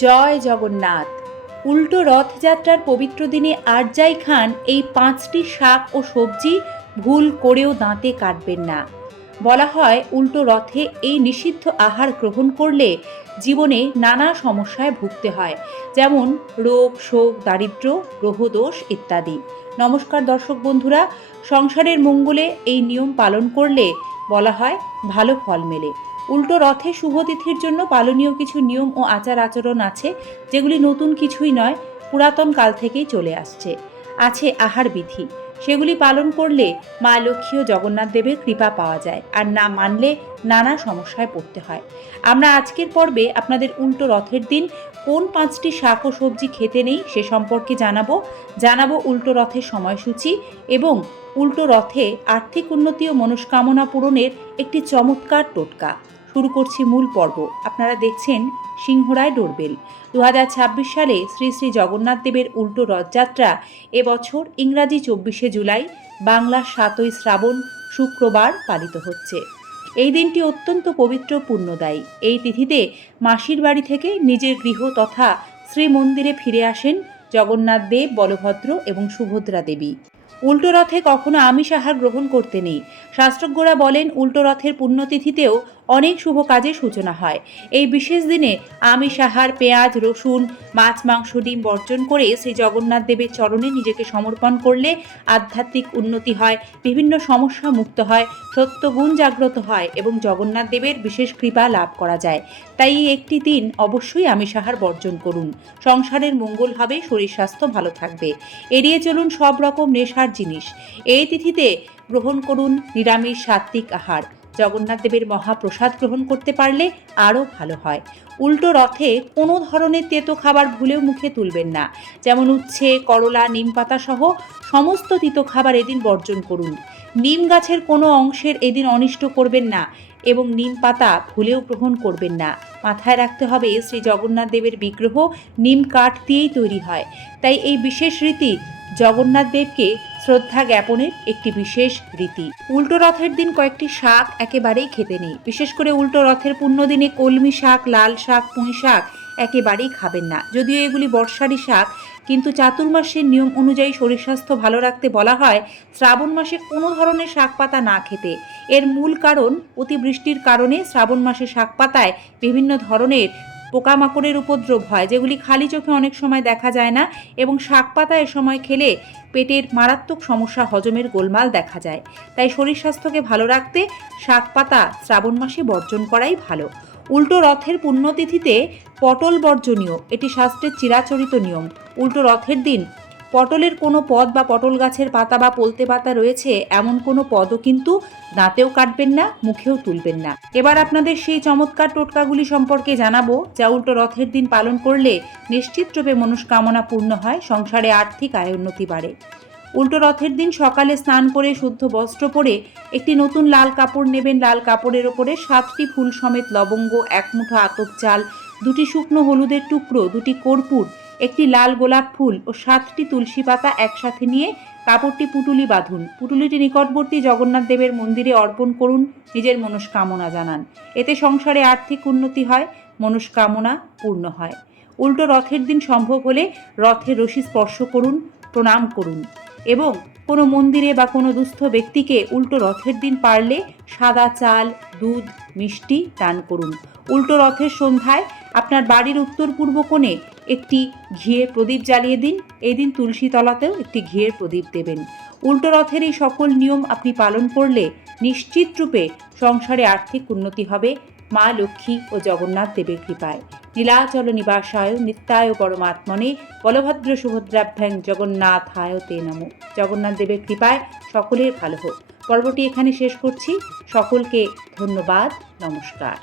জয় জগন্নাথ। উল্টো রথযাত্রার পবিত্র দিনে আর যাই খান এই 5টি শাক ও সবজি ভুল করেও দাঁতে কাটবেন না। বলা হয় উল্টো রথে এই নিষিদ্ধ আহার গ্রহণ করলে জীবনে নানা সমস্যায় ভুগতে হয়, যেমন রোগ, শোক, দারিদ্র্য, গ্রহদোষ ইত্যাদি। নমস্কার দর্শক বন্ধুরা, সংসারের মঙ্গলে এই নিয়ম পালন করলে বলা হয় ভালো ফল মেলে। উল্টো রথে শুভতিথির জন্য পালনীয় কিছু নিয়ম ও আচার আচরণ আছে, যেগুলি নতুন কিছুই নয়, পুরাতন কাল থেকেই চলে আসছে। আছে আহার বিধি, সেগুলি পালন করলে মা লক্ষ্মী ও জগন্নাথ দেবের কৃপা পাওয়া যায়, আর না মানলে নানা সমস্যায় পড়তে হয়। আমরা আজকের পর্বে আপনাদের উল্টো রথের দিন কোন 5টি শাক ও সবজি খেতে নেই সে সম্পর্কে জানাবো উল্টো রথের সময়সূচি এবং উল্টো রথে আর্থিক উন্নতি ও মনস্কামনা পূরণের একটি চমৎকার টোটকা। শুরু করছি মূল পর্ব। আপনারা দেখছেন সিংহরায় ডোরবেল। 2026 সালে শ্রী শ্রী জগন্নাথ দেবের উল্টো রথযাত্রা এবছর ইংরাজি 24শে জুলাই, বাংলা 7ই শ্রাবণ শুক্রবার পালিত হচ্ছে। এই দিনটি অত্যন্ত পবিত্র পুণ্যদায়ী। এই তিথিতে মাসির বাড়ি থেকে নিজের গৃহ তথা শ্রীমন্দিরে ফিরে আসেন জগন্নাথ দেব, বলভদ্র এবং সুভদ্রা দেবী। উল্টো রথে কখনো আমিষ আহার গ্রহণ করতে নেই। শাস্ত্রজ্ঞরা বলেন উল্টো রথের পুণ্যতিথিতেও অনেক শুভ কাজের সূচনা হয়। এই বিশেষ দিনে আমিষ আহার, পেঁয়াজ, রসুন, মাছ, মাংস, ডিম বর্জন করে শ্রী জগন্নাথ দেবের চরণে নিজেকে সমর্পণ করলে আধ্যাত্মিক উন্নতি হয়, বিভিন্ন সমস্যা মুক্ত হয়, সত্যগুণ জাগ্রত হয় এবং জগন্নাথ দেবের বিশেষ কৃপা লাভ করা যায়। তাই এই একটি দিন অবশ্যই আমিষ আহার বর্জন করুন। সংসারের মঙ্গল হবে, শরীর স্বাস্থ্য ভালো থাকবে। এড়িয়ে চলুন সব রকম নেশার জিনিস। এই তিথিতে গ্রহণ করুন নিরামিষ সাত্ত্বিক আহার। জগন্নাথ দেবের মহাপ্রসাদ গ্রহণ করতে পারলে আরও ভালো হয়। উল্টো রথে কোনো ধরনের তেতো খাবার ভুলেও মুখে তুলবেন না, যেমন উচ্ছে, করলা, নিম পাতা সহ সমস্ত তিতো খাবার এদিন বর্জন করুন। নিম গাছের কোনো অংশের এদিন অনিষ্ট করবেন না এবং নিম পাতা ভুলেও গ্রহণ করবেন না। মাথায় রাখতে হবে শ্রী জগন্নাথ দেবের বিগ্রহ নিম কাঠ দিয়েই তৈরি হয়, তাই এই বিশেষ রীতি জগন্নাথ দেবকে শ্রদ্ধা জ্ঞাপনের একটি বিশেষ রীতি। উল্টো রথের দিন কয়েকটি শাক একেবারেই খেতে নেই। বিশেষ করে উল্টো রথের পুণ্যদিনে কলমি শাক, লাল শাক, পুঁই শাক একেবারেই খাবেন না। যদিও এগুলি বর্ষারি শাক, কিন্তু চাতুর্মাসের নিয়ম অনুযায়ী শরীর স্বাস্থ্য ভালো রাখতে বলা হয় শ্রাবণ মাসে কোনো ধরনের শাক পাতা না খেতে। এর মূল কারণ, অতিবৃষ্টির কারণে শ্রাবণ মাসে শাক পাতায় বিভিন্ন ধরনের পোকামাকড়ের উপদ্রব হয়, যেগুলি খালি চোখে অনেক সময় দেখা যায় না, এবং শাক পাতা এ সময় খেলে পেটের মারাত্মক সমস্যা, হজমের গোলমাল দেখা যায়। তাই শরীর স্বাস্থ্যকে ভালো রাখতে শাক পাতা শ্রাবণ মাসে বর্জন করাই ভালো। উল্টো রথের পুণ্যতিথিতে পটল বর্জনীয়, এটি শাস্ত্রের চিরাচরিত নিয়ম। উল্টো রথের দিন পটলের কোনো পদ বা পটল গাছের পাতা বা পলতে পাতা রয়েছে এমন কোনো পদও কিন্তু দাঁতেও কাটবেন না, মুখেও তুলবেন না। এবার আপনাদের সেই চমৎকার টোটকাগুলি সম্পর্কে জানাবো, যা উল্টো রথের দিন পালন করলে নিশ্চিতরূপে মনস্কামনা পূর্ণ হয়, সংসারে আর্থিক আয় উন্নতি বাড়ে। উল্টো রথের দিন সকালে স্নান করে শুদ্ধ বস্ত্র পরে একটি নতুন লাল কাপড় নেবেন। লাল কাপড়ের ওপরে 7টি ফুল সমেত লবঙ্গ, 1 মুঠো আতপ চাল, 2টি শুকনো হলুদের টুকরো, 2টি কর্পূর, একটি লাল গোলাপ ফুল ও 7টি তুলসী পাতা একসাথে নিয়ে কাপড়টি পুটুলি বাঁধুন। পুটুলিটি নিকটবর্তী জগন্নাথ দেবের মন্দিরে অর্পণ করুন, নিজের মনস্কামনা জানান। এতে সংসারে আর্থিক উন্নতি হয়, মনস্কামনা পূর্ণ হয়। উল্টো রথের দিন সম্ভব হলে রথের রশি স্পর্শ করুন, প্রণাম করুন এবং কোনো মন্দিরে বা কোনো দুস্থ ব্যক্তিকে উল্টো রথের দিন পারলে সাদা চাল, দুধ, মিষ্টি দান করুন। উল্টো রথের সন্ধ্যায় আপনার বাড়ির উত্তর পূর্ব কোণে একটি ঘিয়ের প্রদীপ জ্বালিয়ে দিন। এই দিন তুলসী তলাতেও একটি ঘিয়ের প্রদীপ দেবেন। উল্টো রথের এই সকল নিয়ম আপনি পালন করলে নিশ্চিত রূপে সংসারে আর্থিক উন্নতি হবে, মা লক্ষ্মী ও জগন্নাথ দেবের কৃপায়। নীলাচল নিবাসায় নিত্যায় পরমাত্মনে বলভদ্র সুভদ্রাভ্যাং জগন্নাথায় তে নমো। জগন্নাথ দেবের কৃপায় সকলের ভালো হোক। পর্বটি এখানে শেষ করছি। সকলকে ধন্যবাদ। নমস্কার।